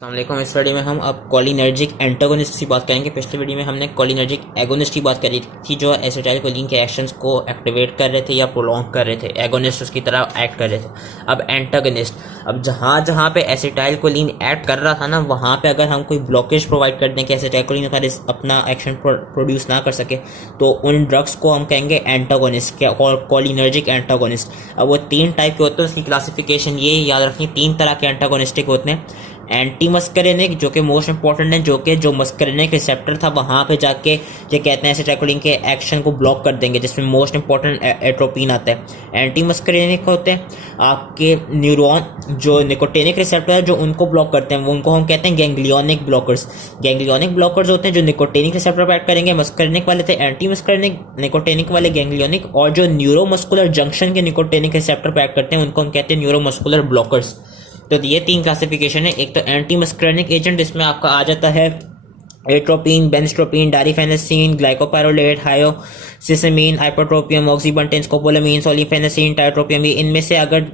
अस्सलामुअलैकुम। इस वीडियो में हम अब कोलिनर्जिक एंटागोनिस्ट की बात करेंगे। पिछले वीडियो में हमने कोलिनर्जिक एगोनिस्ट की बात करी थी जो एसिटाइलकोलिन के एक्शंस को एक्टिवेट कर रहे थे या प्रोलॉन्ग कर रहे थे, एगोनिस्ट उसकी तरह एक्ट कर रहे थे। अब एंटागोनिस्ट, अब जहाँ जहाँ पे एसिटाइलकोलिन एक्ट कर रहा था ना, वहाँ पे अगर हम कोई ब्लॉकेज प्रोवाइड कर दें कि एसिटाइलकोलिन अपना एक्शन प्रोड्यूस ना कर सके, तो उन ड्रग्स को हम कहेंगे एंटागोनिस्ट और कोलिनर्जिक एंटागोनिस्ट। अब वो तीन टाइप के होते हैं, उसकी क्लासिफिकेशन ये याद रखनी, तीन तरह के एंटागोनिस्टिक होते हैं। एंटी मस्करेनिक जो कि मोस्ट इंपॉर्टेंट है, जो मस्करेनिक रिसेप्टर था वहाँ पे जाके ये कहते हैं एसिटाइलकोलिन के एक्शन को ब्लॉक कर देंगे, जिसमें मोस्ट इंपॉर्टेंट एट्रोपिन आता है। एंटी मस्करेनिक होते हैं आपके न्यूरॉन जो निकोटिनिक रिसेप्टर है जो उनको ब्लॉक करते हैं, वो उनको हम कहते हैं गैंग्लियोनिक ब्लॉकर्स। गैंग्लियोनिक ब्लॉकर्स होते हैं जो निकोटिनिक रिसेप्टर पर एक्ट करेंगे। मस्करेनिक वाले थे एंटी मस्करेनिक, निकोटिनिक वाले गैंग्लियोनिक, और जो न्यूरोमस्कुलर जंक्शन के निकोटिनिक रिसेप्टर पर एक्ट करते हैं उनको हम कहते हैं न्यूरोमस्कुलर ब्लॉकर्स। तो ये तीन क्लासिफिकेशन है। एक तो एंटी मस्करेनिक एजेंट, इसमें आपका आ जाता है एट्रोपिन, बेंजट्रोपिन, डारिफेनेसिन, ग्लाइकोपाइरोलेट, हायोसिसामिन, हाइपरट्रोपियम, ऑक्सीबंटेन, स्कोपोलामीन, सोलिफेनेसिन, टाइट्रोपियम। ये इनमें से अगर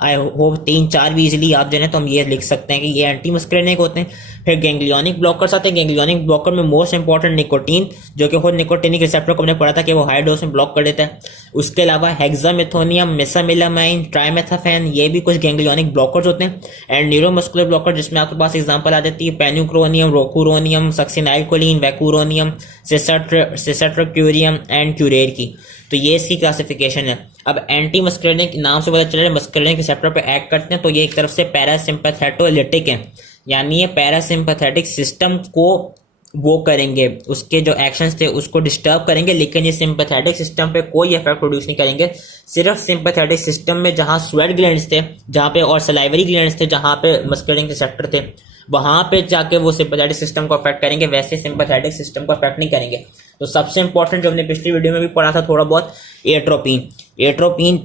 आई होप तीन चार भी इजिली आप जाने तो हम ये लिख सकते हैं कि ये एंटी मस्करेनिक होते हैं। फिर गैंग्लियोनिक ब्लॉकर्स आते हैं। गैंग्लियोनिक ब्लॉकर में मोस्ट इंपॉर्टेंट निकोटीन, जो कि खुद निकोटिनिक रिसेप्टर को हमने पढ़ा था कि वो हाई डोज में ब्लॉक कर देता है। उसके अलावा हेक्सामेथोनियम, मेसामिलामाइन, ट्राइमेथाफेन, ये भी कुछ गैंग्लियोनिक ब्लॉकर्स होते हैं। एंड न्यूरोमस्कुलर ब्लॉकर जिसमें आपके पास एग्जांपल आ जाती है पेन्यूक्रोनियम, रोकुरोनियम, सक्सिनाइलकोलिन, वैकुरोनियम, सिसाट्रोक्यूरियम एंड क्यूरेर की। तो ये इसकी क्लासिफिकेशन है। अब एंटी मस्करेनिक नाम से पता चल रहा है मस्करेनिक रिसेप्टर पे एक्ट करते हैं, तो ये एक तरफ से पैरासिम्पैथेटोलिटिक है, यानी ये पैरासिम्पैथेटिक सिस्टम को वो करेंगे, उसके जो एक्शंस थे उसको डिस्टर्ब करेंगे, लेकिन ये सिंपैथेटिक सिस्टम पे कोई इफेक्ट प्रोड्यूस नहीं करेंगे। सिर्फ सिंपैथेटिक सिस्टम में जहां स्वेट ग्लैंड्स थे, जहां पे और सलाइवरी ग्लैंड्स थे, जहां पे मस्करेनिक रिसेप्टर थे, वहां पे जाके वो सिंपैथेटिक सिस्टम को अफेक्ट करेंगे, वैसे सिंपैथेटिक सिस्टम को अफेक्ट नहीं करेंगे। तो सबसे इंपॉर्टेंट जो हमने पिछली वीडियो में भी पढ़ा था थोड़ा बहुत, एट्रोपिन। एट्रोपिन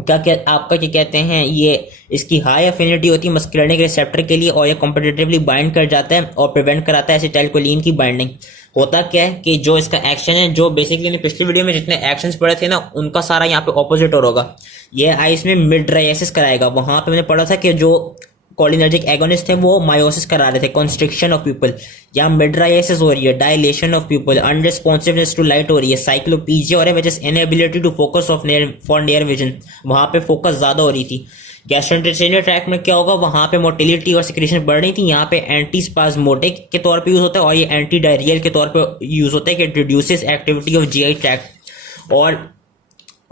क्या आपका क्या कहते हैं, ये इसकी हाई अफिनिटी होती है मस्करेनिक रिसेप्टर के लिए, और ये कॉम्पिटिटिवली बाइंड कर जाता है और प्रिवेंट कराता है एसिटाइलकोलिन की बाइंडिंग। होता क्या है कि जो इसका एक्शन है, जो बेसिकली पिछली वीडियो में जितने एक्शंस पढ़े थे ना, उनका सारा यहाँ पे ऑपोजिट और होगा। ये आइस में मिडड्राइसिस कराएगा। वहां पे मैंने पढ़ा था कि जो कोलिनर्जिक एगोनिस्ट थे वो मायोसिस करा रहे थे, कॉन्स्ट्रिक्शन ऑफ पीपल। यहाँ मिडड्राइसिस हो रही है, dilation of pupil, unresponsiveness to light हो रही है, साइक्लोपीजिया हो रहा है, which is inability to focus of far near vision. वहां पे फोकस ज्यादा हो रही थी। गैस्ट्रोइंटेस्टाइनल ट्रैक्ट में क्या होगा, वहां पे मोटिलिटी और सिक्रेशन बढ़ रही थी। यहाँ पे एंटी स्पाज्मोटिक के तौर पे यूज होता है, और ये एंटी डायरियल के तौर पे यूज होता है कि it reduces activity of GI tract. और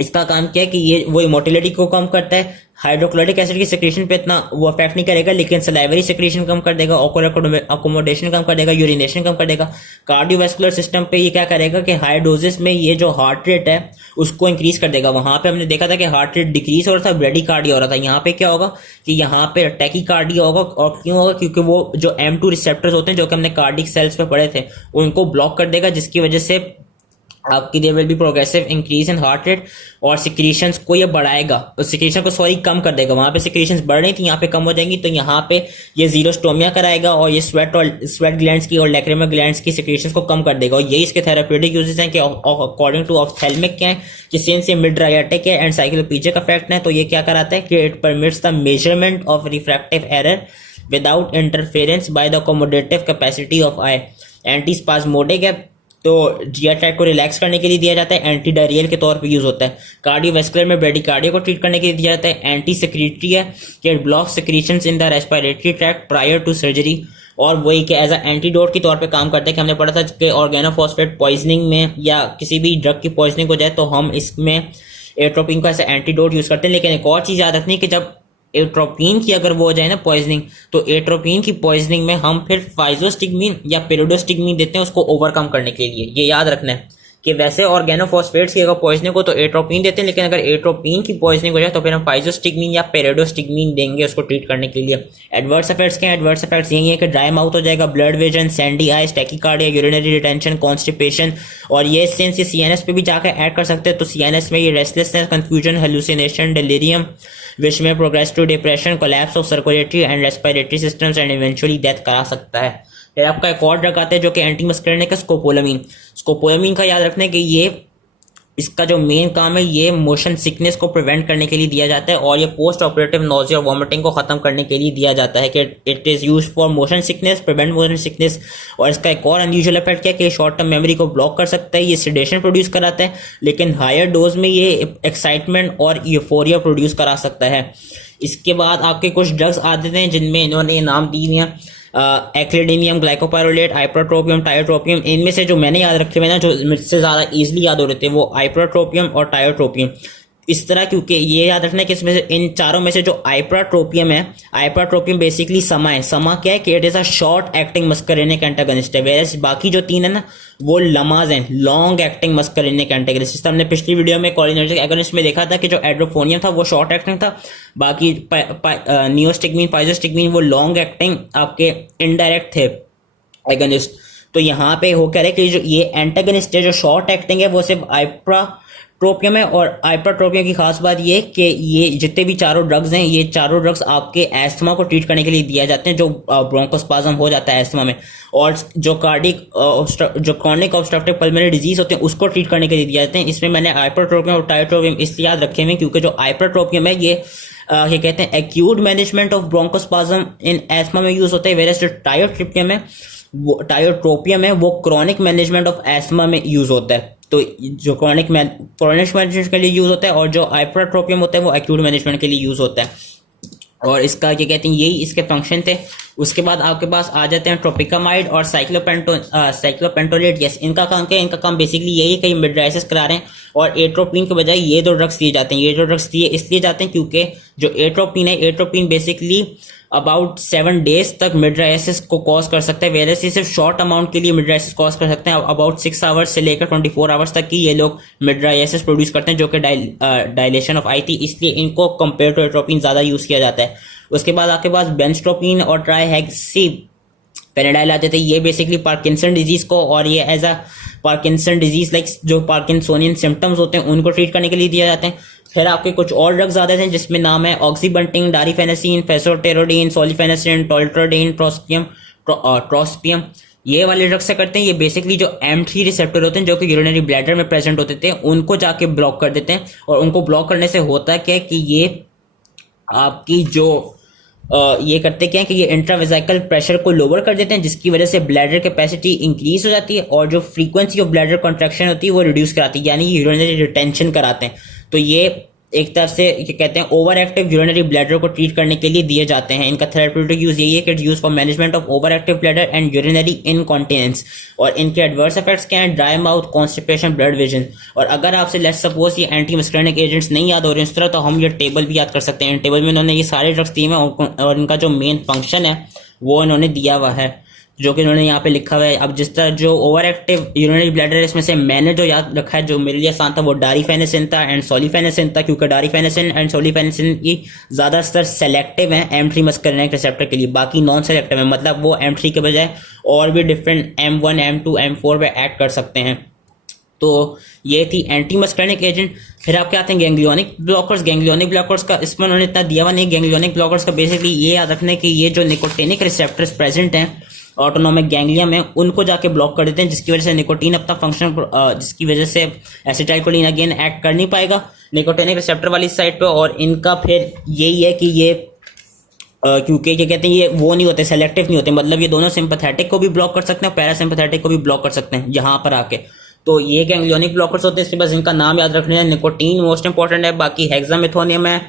इसका काम क्या है कि ये वो मोटिलिटी को कम करता है, हाइड्रोक्लोरिक एसिड की सिक्रेशन पे इतना वो अफेक्ट नहीं करेगा, लेकिन सलाइवरी सिक्रेशन कम कर देगा, ओकुलर अकोमोडेशन कम कर देगा, यूरिनेशन कम कर देगा। कार्डियोवैस्कुलर सिस्टम पे ये क्या करेगा कि हाई डोजेस में ये जो हार्ट रेट है उसको इंक्रीज कर देगा। वहां पे हमने देखा था कि हार्ट रेट डिक्रीज हो रहा था, ब्रेडिकार्डिया हो रहा था। यहाँ पे क्या होगा कि यहाँ पे टैकीकार्डिया होगा। और क्यों होगा, क्योंकि वो जो M2 रिसेप्टर्स होते हैं जो कि हमने कार्डिक सेल्स पे पढ़े थे उनको ब्लॉक कर देगा, जिसकी वजह से आपकी there will be progressive increase in heart rate, और सिक्रीशंस को ये बढ़ाएगा, सिक्रीशन को कम कर देगा। वहां पे सिक्रीशंस बढ़ रही थी, यहाँ पे कम हो जाएंगी, तो यहाँ पे ये जीरोस्टोमिया कराएगा, और ये स्वेट ग्लैंड्स की और लैक्रिमल ग्लैंड्स की सिक्रीशंस को कम कर देगा। और यही इसके थेराप्यूटिक यूजेस हैं कि अकॉर्डिंग टू ऑप्थेल्मिक क्या है कि सिंस ये मिडड्राइटिक है एंड साइक्लोपीजिक इफेक्ट है, तो ये क्या कराता है कि it permits the measurement of refractive error without interference by the accommodative capacity of I. Anti spasmodic है, तो जीआई ट्रैक्ट को रिलैक्स करने के लिए दिया जाता है, एंटी डायरियल के तौर पे यूज होता है। कार्डियोवैस्कुलर में ब्रेडिकार्डिया को ट्रीट करने के लिए दिया जाता है। एंटी सेक्रेटरी है कि it blocks secretions in the respiratory tract prior to surgery, और वही कि एज अ एंटीडोट के तौर पे काम करता है। कि हमने पढ़ा था कि ऑर्गेनोफॉस्फेट पॉइजनिंग में या किसी भी ड्रग की पॉइजनिंग हो जाए तो हम इसमें एट्रोपिन को एज अ एंटीडोट यूज करते हैं। लेकिन एक और चीज याद रखनी है कि जब एट्रोपिन की अगर वो हो जाए ना पॉइजनिंग, तो एट्रोपिन की पॉइजनिंग में हम फिर फाइजोस्टिग्मीन या पेरिडोस्टिग्मीन देते हैं उसको ओवरकम करने के लिए। ये याद रखना है कि वैसे ऑर्गेनोफॉस्फेट्स की अगर पॉइजनिंग हो तो एट्रोपिन देते हैं, लेकिन अगर एट्रोपिन की पॉइजनिंग हो जाए तो फिर हम फाइजोस्टिग्मीन या पेरिडोस्टिग्मीन देंगे उसको ट्रीट करने के लिए। एडवर्स इफेक्ट्स क्या है, एडवर्स इफेक्ट्स यही है कि ड्राई माउथ हो जाएगा, blood vision, Sandy eyes, tachycardia, urinary retention, constipation. और ये सेंस ये सीएनएस पे भी जाकर ऐड कर सकते हैं, तो सीएनएस में ये restlessness, confusion, hallucination, delirium, which में progress to depression, collapse of circulatory and respiratory systems and eventually death करा सकता है। फिर आपका एक और ड्रग आता है जो कि एंटी मस्करेनिक है, स्कोपोलामीन। स्कोपोलामीन का याद रखना है कि ये इसका जो मेन काम है ये मोशन सिकनेस को प्रिवेंट करने के लिए दिया जाता है और ये पोस्ट ऑपरेटिव नोजिया और वॉमिटिंग को खत्म करने के लिए दिया जाता है कि it is used for motion sickness, prevent motion sickness. और इसका एक और अनयूजुअल इफेक्ट क्या है कि शॉर्ट टर्म मेमोरी को ब्लॉक कर सकता है, ये सेडेशन प्रोड्यूस कराता है, लेकिन हायर डोज में ये एक्साइटमेंट और यूफोरिया प्रोड्यूस करा सकता है। इसके बाद आपके कुछ ड्रग्स आते हैं जिनमें इन्होंने नाम दिए हैं एक्लिडीनियम, ग्लाइकोपाइरोलेट, आइप्रोट्रोपियम, टायोट्रोपियम। इनमें से जो मैंने याद रखे हुए ना, जो मुझसे ज़्यादा इजीली याद हो रहे थे, वो आइप्रोट्रोपियम और टायोट्रोपियम। इस तरह, क्योंकि ये याद रखना है कि इसमें से इन चारों में से जो आइप्रोट्रोपियम है, आइप्रोट्रोपियम बेसिकली समा क्या है कि it is a short acting muscarinic antagonist है, वेयरएज बाकी जो तीन है ना वो लमाज हैं, लॉन्ग एक्टिंग मस्करेनिक एंटागनिस्ट। हमने पिछली वीडियो में कोलिनर्जिक एगोनिस्ट में देखा था कि जो एड्रोफोनियम था वो शॉर्ट एक्टिंग था, बाकी नियोस्टिग्मीन, फाइजोस्टिग्मीन वो लॉन्ग एक्टिंग आपके इनडायरेक्ट थे एगोनिस्ट। तो यहाँ पे हो कह रहे कि जो ये एंटागनिस्ट है जो शॉर्ट एक्टिंग है वो सिर्फ आइप्रोट्रोपियम है। और आइप्रोट्रोपियम की खास बात ये कि ये जितने भी चारों ड्रग्स हैं, ये चारों ड्रग्स आपके एस्थमा को ट्रीट करने के लिए दिया जाते हैं, जो ब्रोंकोस्पाज्म हो जाता है एस्थमा में, और जो क्रॉनिक ऑब्स्ट्रक्टिव पल्मोनरी डिजीज होते हैं उसको ट्रीट करने के लिए दिए जाते हैं। इसमें मैंने आइप्रोट्रोपियम और टायोट्रोपियम इसलिए याद रखे हुए क्योंकि जो आइप्रोट्रोपियम है ये क्या कहते हैं acute management of bronchospasm in asthma में यूज होता है, वेरस जो टायोट्रोपियम है वो क्रॉनिक मैनेजमेंट ऑफ एस्थमा में यूज होता है। तो जो क्रॉनिक मैनेजमेंट के लिए यूज होता है और जो आइप्रोट्रोपियम होता है वो एक्यूट मैनेजमेंट के लिए यूज होता है। और इसका क्या कहते हैं यही इसके फंक्शन थे। उसके बाद आपके पास आ जाते हैं ट्रोपिकामाइड और साइक्लोपेंटोलेट। यस, इनका काम क्या है? इनका काम बेसिकली यही है कि मिडराइसिस करा रहे हैं और एट्रोपिन के बजाय ये दो ड्रग्स दिए जाते हैं। ये दो ड्रग्स दिए इसलिए जाते हैं क्योंकि जो एट्रोपिन है, एट्रोपिन बेसिकली अबाउट 7 डेज तक मिडराइसिस को कॉज कर सकता है, वेरस ये सिर्फ शॉर्ट अमाउंट के लिए मिडराइसिस कॉज कर सकते हैं। अबाउट 6 आवर्स से लेकर 24 आवर्स तक की ये लोग मिडराइसिस प्रोड्यूस करते हैं, जो कि डायलेशन ऑफ आई थी, इसलिए इनको कंपेयर टू एट्रोपिन ज्यादा यूज किया जाता है। उसके बाद आपके पास बेंस्ट्रोपिन और ट्राइहेक्सी पेनिडाइल आते थे। ये बेसिकली पार्किंसन डिजीज को और ये as a Parkinson disease like जो पार्किंसोनियन सिम्टम्स होते हैं उनको ट्रीट करने के लिए दिया जाते हैं। फिर आपके कुछ और ड्रग्स आते हैं जिसमें नाम है ऑक्सीबंटिन, डारीफेनेसिन, फेसोटेरोडीन, सोलिफेनेसिन, टोल्ट्रोडीन, ट्रोस्पियम। ये वाले ड्रग्स से करते हैं, ये बेसिकली जो M3 रिसेप्टर होते हैं जो कि यूरिनरी ब्लैडर में प्रेजेंट होते थे उनको जाके ब्लॉक कर देते हैं। और उनको ब्लॉक करने से होता क्या है कि ये आपकी जो ये करते क्या है कि ये इंट्रावेसिकल प्रेशर को लोअर कर देते हैं, जिसकी वजह से ब्लैडर कैपेसिटी इंक्रीज हो जाती है और जो फ्रीक्वेंसी ऑफ ब्लैडर कॉन्ट्रैक्शन होती है वो रिड्यूस कराती है, यानी यूरिनरी रिटेंशन कराते हैं। तो ये एक तरफ से कहते हैं ओवर एक्टिव यूरिनरी ब्लैडर को ट्रीट करने के लिए दिए जाते हैं। इनका थेरेप्यूटिक यूज यही है कि it's use for management of over active bladder and urinary incontinence. और इनके एडवर्स इफेक्ट्स क्या हैं? Dry mouth, constipation, blood vision. और अगर आपसे लेट्स सपोज ये एंटी मस्करेनिक एजेंट्स नहीं याद हो रहे इस तरह, तो हम ये टेबल भी याद कर सकते हैं। टेबल में इन्होंने ये सारे ड्रग्स दिए हैं और इनका जो मेन फंक्शन है वो इन्होंने दिया हुआ है, जो कि इन्होंने यहाँ पे लिखा हुआ है। अब जिस तरह जो ओवर एक्टिव यूरिनरी ब्लैडर है इसमें से मैंने जो याद रखा है, जो मेरे लिए आसान था, वो डारीफेनेसिन था एंड सोलिफेनेसिन था, क्योंकि डारीफेनेसिन एंड सोलिफेनेसिन की ज्यादातर सेलेक्टिव है M3 मस्करेनिक रिसेप्टर के लिए, बाकी नॉन सेलेक्टिव है, मतलब वो M3 के बजाय और भी डिफरेंट M1, M2, M4 पे एक्ट कर सकते हैं। तो ये थी एंटी मस्करेनिक एजेंट। फिर आपके आते हैं गैंग्लियोनिक ब्लॉकर्स। गैंग्लियोनिक ब्लॉकर्स का इसमें उन्होंने इतना दिया हुआ नहीं। गैंग्लियोनिक ब्लॉकर्स का बेसिकली ये याद रखना है कि ये जो निकोटिनिक रिसेप्टर्स प्रेजेंट हैं ऑटोनोमिक गैंग्लिया में उनको जाके ब्लॉक कर देते हैं, जिसकी वजह से निकोटीन अपना फंक्शन जिसकी वजह से एसिटाइलकोलिन अगेन एक्ट कर नहीं पाएगा निकोटिनिक रिसेप्टर वाली साइड पे। और इनका फिर यही है कि ये क्योंकि क्या कहते हैं ये वो नहीं होते, सेलेक्टिव नहीं होते, मतलब ये दोनों सिंपैथेटिक को भी ब्लॉक कर सकते हैं और पैरासिम्पैथेटिक को भी ब्लॉक कर सकते हैं यहाँ पर आके। तो ये गैंग्लियोनिक ब्लॉकर्स होते हैं, इसके बस इनका नाम याद रखना है। निकोटीन मोस्ट इंपॉर्टेंट है, बाकी हेक्सामेथोनियम है,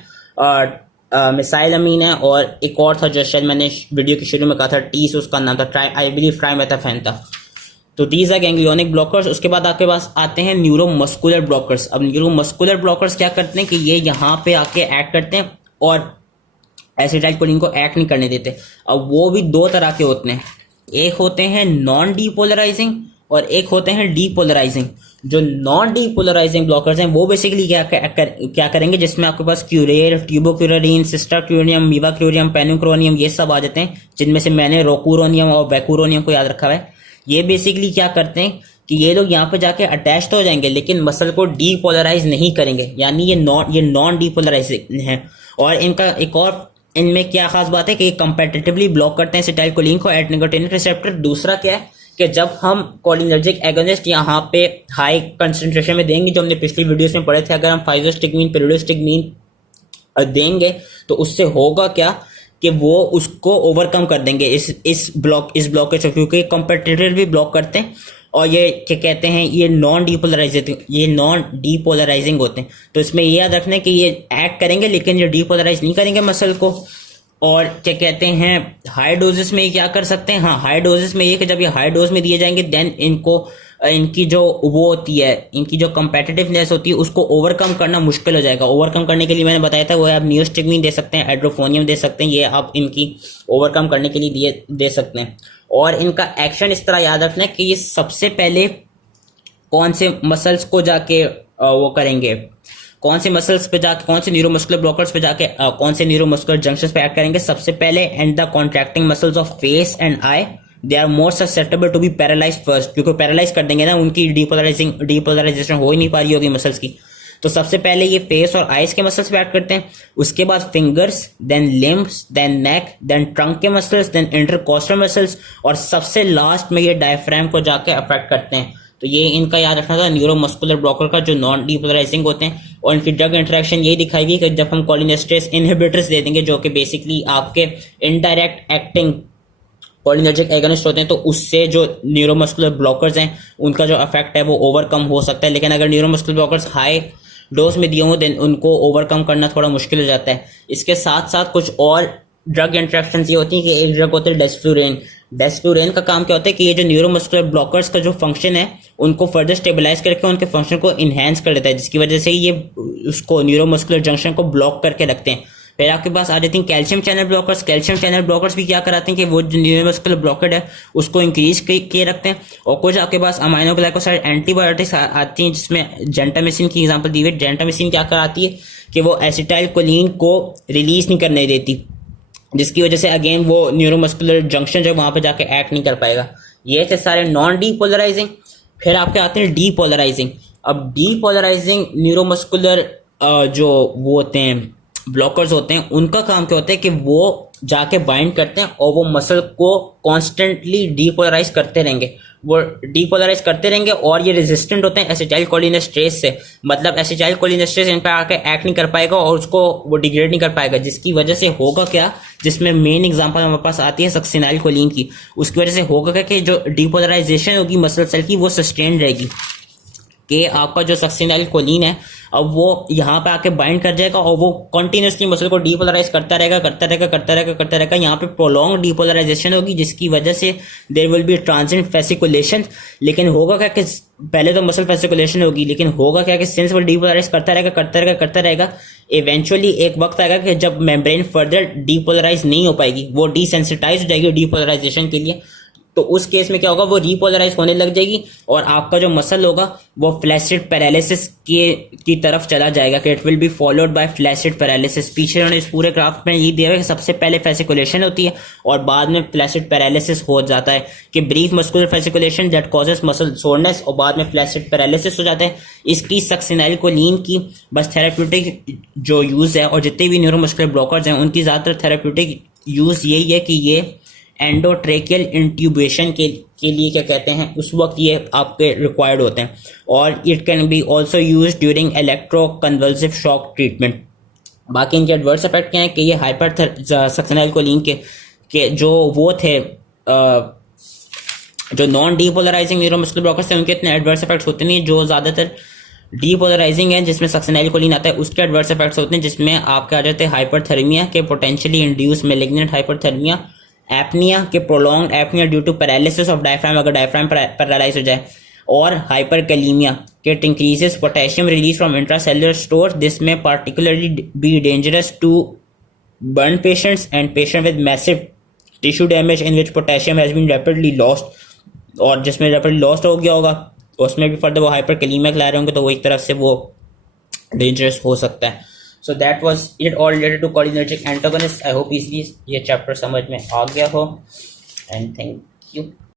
मिसाइलामीन है, और एक और था जो शायद मैंने वीडियो के शुरू में कहा था टी से, उसका नाम था आई बिलीव ट्राइमेथाफेन था। तो दीज आर गैंग्लियोनिक ब्लॉकर्स। उसके बाद आपके पास आते हैं न्यूरोमस्कुलर ब्लॉकर्स। अब न्यूरोमस्कुलर ब्लॉकर्स क्या करते हैं कि ये यहाँ पे आके एक्ट करते हैं और एसिटाइलकोलिन को एक्ट नहीं करने देते। अब वो भी दो तरह के होते हैं, एक होते हैं नॉन डीपोलराइजिंग और एक होते हैं डीपोलराइजिंग। जो नॉन डीपोलराइजिंग ब्लॉकर्स हैं वो बेसिकली क्या करेंगे, जिसमें आपके पास क्यूरेर, ट्यूबोक्यूरिन, सिस्टाक्यूरियम, मीवाक्यूरियम, पेनुक्रोनियम ये सब आ जाते हैं, जिनमें से मैंने रोकुरोनियम और वैकुरोनियम को याद रखा है। ये बेसिकली क्या करते हैं कि ये लोग यहाँ पे जाके अटैच तो हो जाएंगे लेकिन मसल को डीपोलराइज नहीं करेंगे, यानी ये नॉन डीपोलराइजिंग है। और इनका एक और इनमें क्या खास बात है कि ये कंपेटिटिवली ब्लॉक करते हैं एसिटाइलकोलिन को एट निकोटिनिक रिसेप्टर। दूसरा क्या है कि जब हम कोलिनर्जिक एगोनिस्ट यहाँ पे हाई कंसंट्रेशन में देंगे, जो हमने पिछली वीडियोस में पढ़े थे, अगर हम फाइजोस्टिग्मीन पेरिडोस्टिग्मीन देंगे तो उससे होगा क्या कि वो उसको ओवरकम कर देंगे इस ब्लॉकेज को, क्योंकि कंपेटिटर भी ब्लॉक करते हैं और ये क्या कहते हैं, ये नॉन डीपोलराइजिंग होते हैं। तो इसमें ये याद रखना है कि ये एक्ट करेंगे लेकिन ये डीपोलराइज नहीं करेंगे मसल को। और क्या कहते हैं, हाई डोजेस में ये क्या कर सकते हैं, हाँ हाई डोजेस में ये कि जब ये हाई डोज में दिए जाएंगे देन इनकी जो वो होती है, इनकी जो कंपेटिटिवनेस होती है उसको ओवरकम करना मुश्किल हो जाएगा। ओवरकम करने के लिए मैंने बताया था वो आप नियोस्टिग्मीन दे सकते हैं, एड्रोफोनियम दे सकते हैं, ये आप इनकी ओवरकम करने के लिए दे सकते हैं। और इनका एक्शन इस तरह याद रखना है कि ये सबसे पहले कौन से मसल्स को जाके वो करेंगे, कौन से मसल्स पे जाके, कौन से न्यूरोमस्कुलर ब्लॉकर्स पे जाके, कौन से न्यूरोमस्कुलर जंक्शंस पे एक्ट करेंगे सबसे पहले। And the contracting muscles of face and eye they are more susceptible to be paralyse first, क्योंकि पैरालाइज कर देंगे ना, उनकी डीपोलराइजेशन हो ही नहीं पा रही होगी मसल्स की। तो सबसे पहले ये फेस और आइज के मसल्स पे एक्ट करते हैं, उसके बाद फिंगर्स, देन लिम्ब्स, देन नेक, देन ट्रंक के मसल्स, देन इंटरकोस्टल मसल्स, और सबसे लास्ट में ये डायफ्राम को जाके अफेक्ट करते हैं। तो ये इनका याद रखना था न्यूरोमस्कुलर ब्लॉकर का, जो नॉन डीपोलराइजिंग होते हैं। और इनकी ड्रग इंटरेक्शन ये दिखाई गई कि जब हम कोलिनेस्टेरेज इनहिबिटर्स दे देंगे, जो कि बेसिकली आपके इनडायरेक्ट एक्टिंग कोलिनर्जिक एगोनिस्ट होते हैं, तो उससे जो न्यूरोमस्कुलर ब्लॉकर्स हैं उनका जो इफेक्ट है वो ओवरकम हो सकता है। लेकिन अगर न्यूरोमस्कुलर ब्लॉकर्स हाई डोज में दिए हों देन उनको ओवरकम करना थोड़ा मुश्किल हो जाता है। इसके साथ साथ कुछ और ड्रग इंटरेक्शन ये होती है कि एक ड्रग होती है डेस्फ्लुरेन। डेस्फ्लुरेन का काम क्या होता है कि ये जो न्यूरोमस्कुलर ब्लॉकर्स का जो फंक्शन है उनको फर्दर स्टेबलाइज करके उनके फंक्शन को इन्हेंस कर देता है, जिसकी वजह से ये उसको न्यूरोमस्कुलर जंक्शन को ब्लॉक करके रखते हैं। फिर आपके पास आ जाती हैं calcium channel blockers. Calcium channel blockers भी क्या कराते हैं कि वो जो न्यूरोमस्कुलर ब्लॉकेड है उसको इंक्रीज किए रखते हैं। और कुछ आपके पास अमाइनो ग्लाइकोसाइड एंटीबायोटिक्स आती हैं, जिसमें जेंटामिसिन की एग्जांपल दी हुई है। जेंटामिसिन क्या कराती है कि वो एसिटाइल कोलिन को रिलीज नहीं करने देती, जिसकी वजह से अगेन वो न्यूरोमस्कुलर जंक्शन जो वहां पे जाके एक्ट नहीं कर पाएगा। ये थे सारे नॉन डीपोलराइजिंग। फिर आपके आते हैं डीपोलराइजिंग। अब डीपोलराइजिंग न्यूरोमस्कुलर जो वो होते हैं ब्लॉकर्स होते हैं, उनका काम क्या होता है कि वो जाके बाइंड करते हैं और वो मसल को कॉन्स्टेंटली डीपोलराइज करते रहेंगे, वो डीपोलराइज करते रहेंगे। और ये रेजिस्टेंट होते हैं एसिटाइल कोलिनेस्टेरेज से, मतलब एसिटाइल कोलिनेस्टेरेज इन पर आके एक्ट नहीं कर पाएगा और उसको वो डिग्रेड नहीं कर पाएगा, जिसकी वजह से होगा क्या, जिसमें मेन एग्जांपल हमारे पास आती है सक्सिनाइल कोलिन की। उसकी वजह से होगा क्या कि जो डीपोलराइजेशन होगी मसल सेल की वो सस्टेन रहेगी, कि आपका जो सक्सिनाइल कोलिन है अब वो यहाँ पे आके बाइंड कर जाएगा और वो कंटिन्यूसली मसल को डीपोलराइज करता रहेगा। यहाँ पे प्रोलॉन्ग डीपोलराइजेशन होगी, जिसकी वजह से there will be transient fasciculation. लेकिन होगा क्या कि पहले तो मसल फेसिकुलेशन होगी, लेकिन होगा क्या कि सिंस वो डीपोलराइज करता रहेगा, इवेंचुअली एक वक्त आएगा कि जब मेम्ब्रेन फर्दर डीपोलराइज नहीं हो पाएगी, वो डिसेंसिटाइज हो जाएगी डीपोलराइजेशन के लिए। तो उस केस में क्या होगा, वो रीपोलराइज होने लग जाएगी और आपका जो मसल होगा वो फ्लैसिड पैरालिसिस की तरफ चला जाएगा, कि it will be followed by flaccid paralysis. पीछे उन्होंने इस पूरे ग्राफ में ये दिया है कि सबसे पहले फेसिकुलेशन होती है और बाद में फ्लैसिड पैरालिसिस हो जाता है, कि brief muscular fasciculation that causes muscle soreness और बाद में फ्लैसिड पैरालिसिस हो जाता है। इसकी सक्सिनाइल कोलिन की बस थेरेप्यूटिक जो यूज है, और जितने भी न्यूरोमस्कुलर ब्लॉकर्स हैं उनकी ज्यादातर थेरेप्यूटिक यूज यही है कि ये एंडोट्रेकियल इंट्यूबेशन के लिए क्या कहते हैं उस वक्त ये आपके रिक्वायर्ड होते हैं। और it can be also use during electro convulsive shock treatment. बाकी इनके एडवर्स इफेक्ट क्या है कि ये हाइपर सक्सिनाइल कोलिन के जो वो थे जो नॉन डीपोलराइजिंग न्यूरोमस्कुलर ब्लॉकर्स थे उनके इतने एडवर्स इफेक्ट्स होते नहीं। जो ज्यादातर डीपोलराइजिंग है जिसमें सक्सिनाइल कोलिन आता है उसके एडवर्स इफेक्ट्स होते हैं, जिसमें आपके आ जाते हैं हाइपरथर्मिया के potentially induce malignant hyperthermia, apnoea के prolonged apnoea due to paralysis of diaphragm, अगर डायफ्राम पैरालाइज हो जाए, और हाइपरकैलीमिया के it increases potassium release from intracellular store. This may particularly be dangerous to burn patients and patient with massive tissue damage in which potassium has been rapidly lost, और जिसमें rapidly lost हो गया होगा उसमें भी further वो हाइपरकैलीमिया ला रहे होंगे, तो वो एक तरफ से वो डेंजरस हो सकता है। So that was it all related to cholinergic antagonists. I hope easily ये चैप्टर समझ में आ गया हो, and thank you.